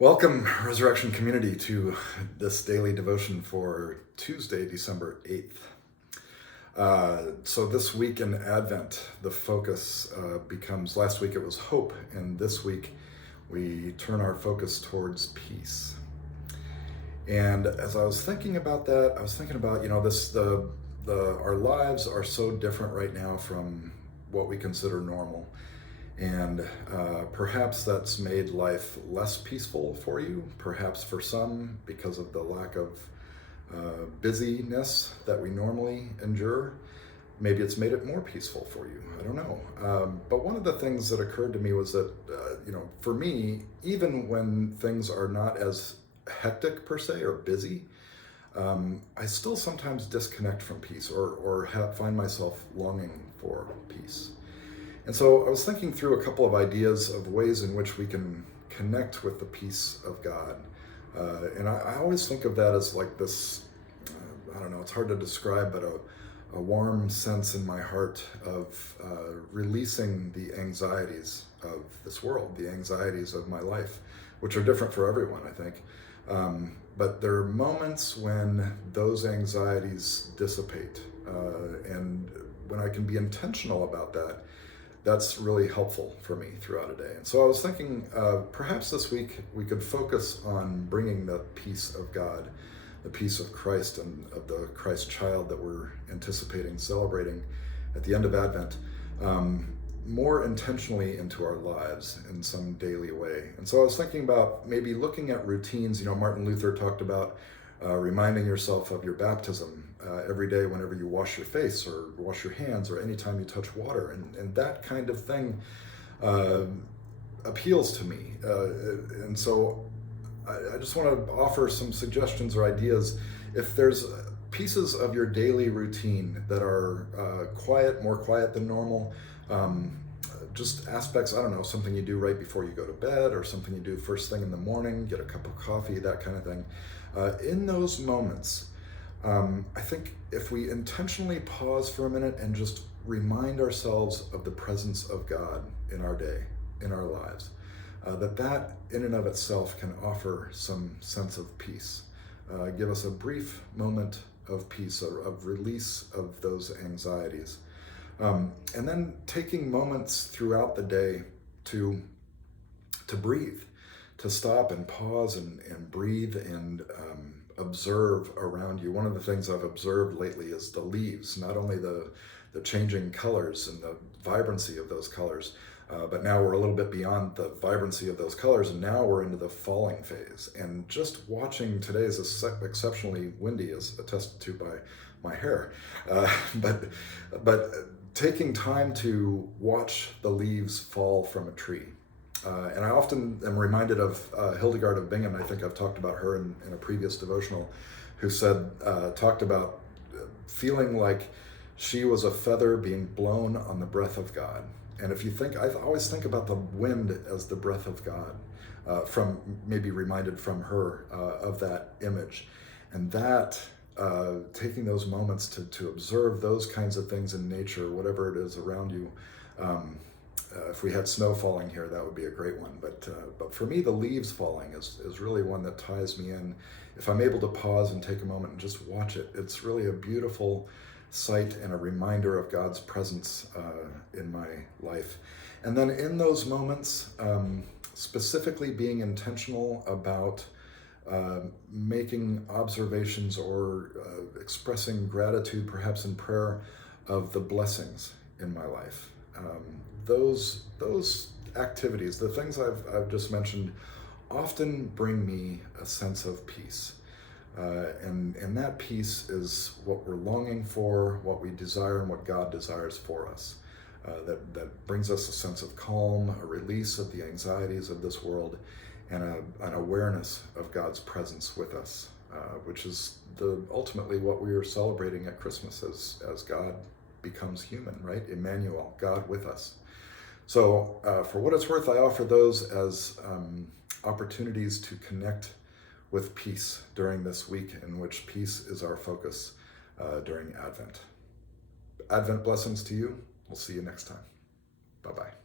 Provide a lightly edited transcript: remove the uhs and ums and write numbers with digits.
Welcome, Resurrection Community, to this daily devotion for Tuesday, December 8th. So this week in Advent, the focus becomes, last week it was hope, and this week we turn our focus towards peace. And as I was thinking about that, I was thinking about, our lives are so different right now from what we consider normal. And perhaps that's made life less peaceful for you, perhaps for some because of the lack of busyness that we normally endure. Maybe it's made it more peaceful for you. I don't know. But one of the things that occurred to me was that, for me, even when things are not as hectic per se or busy, I still sometimes disconnect from peace or find myself longing for peace. And so I was thinking through a couple of ideas of ways in which we can connect with the peace of God. And I always think of that as like this, I don't know, it's hard to describe, but a warm sense in my heart of releasing the anxieties of this world, the anxieties of my life, which are different for everyone, I think. But there are moments when those anxieties dissipate. And when I can be intentional about that, that's really helpful for me throughout a day. And so I was thinking perhaps this week we could focus on bringing the peace of God, the peace of Christ and of the Christ child that we're anticipating, celebrating at the end of Advent, more intentionally into our lives in some daily way. And so I was thinking about maybe looking at routines. Martin Luther talked about reminding yourself of your baptism every day whenever you wash your face or wash your hands or anytime you touch water. And that kind of thing appeals to me. And so I just want to offer some suggestions or ideas. If there's pieces of your daily routine that are more quiet than normal, just aspects, I don't know, something you do right before you go to bed or something you do first thing in the morning, get a cup of coffee, that kind of thing. In those moments, I think if we intentionally pause for a minute and just remind ourselves of the presence of God in our day, in our lives, that in and of itself can offer some sense of peace, give us a brief moment of peace, of release of those anxieties. And then taking moments throughout the day to breathe, to stop and pause and breathe and observe around you. One of the things I've observed lately is the leaves, not only the changing colors and the vibrancy of those colors, but now we're a little bit beyond the vibrancy of those colors, and now we're into the falling phase. And just watching, today is exceptionally windy, as attested to by my hair, but taking time to watch the leaves fall from a tree. And I often am reminded of Hildegard of Bingen. I think I've talked about her in a previous devotional, who talked about feeling like she was a feather being blown on the breath of God. And if you think, I always think about the wind as the breath of God, maybe reminded from her of that image. And that, taking those moments to observe those kinds of things in nature, whatever it is around you. If we had snow falling here, that would be a great one. But for me, the leaves falling is really one that ties me in. If I'm able to pause and take a moment and just watch it, it's really a beautiful sight and a reminder of God's presence in my life. And then in those moments, specifically being intentional about making observations or expressing gratitude, perhaps in prayer, of the blessings in my life. Those activities, the things I've just mentioned, often bring me a sense of peace. And that peace is what we're longing for, what we desire, and what God desires for us. That brings us a sense of calm, a release of the anxieties of this world, and an awareness of God's presence with us, which is ultimately what we are celebrating at Christmas as God becomes human, right? Emmanuel, God with us. So for what it's worth, I offer those as opportunities to connect with peace during this week, in which peace is our focus during Advent. Advent blessings to you. We'll see you next time. Bye-bye.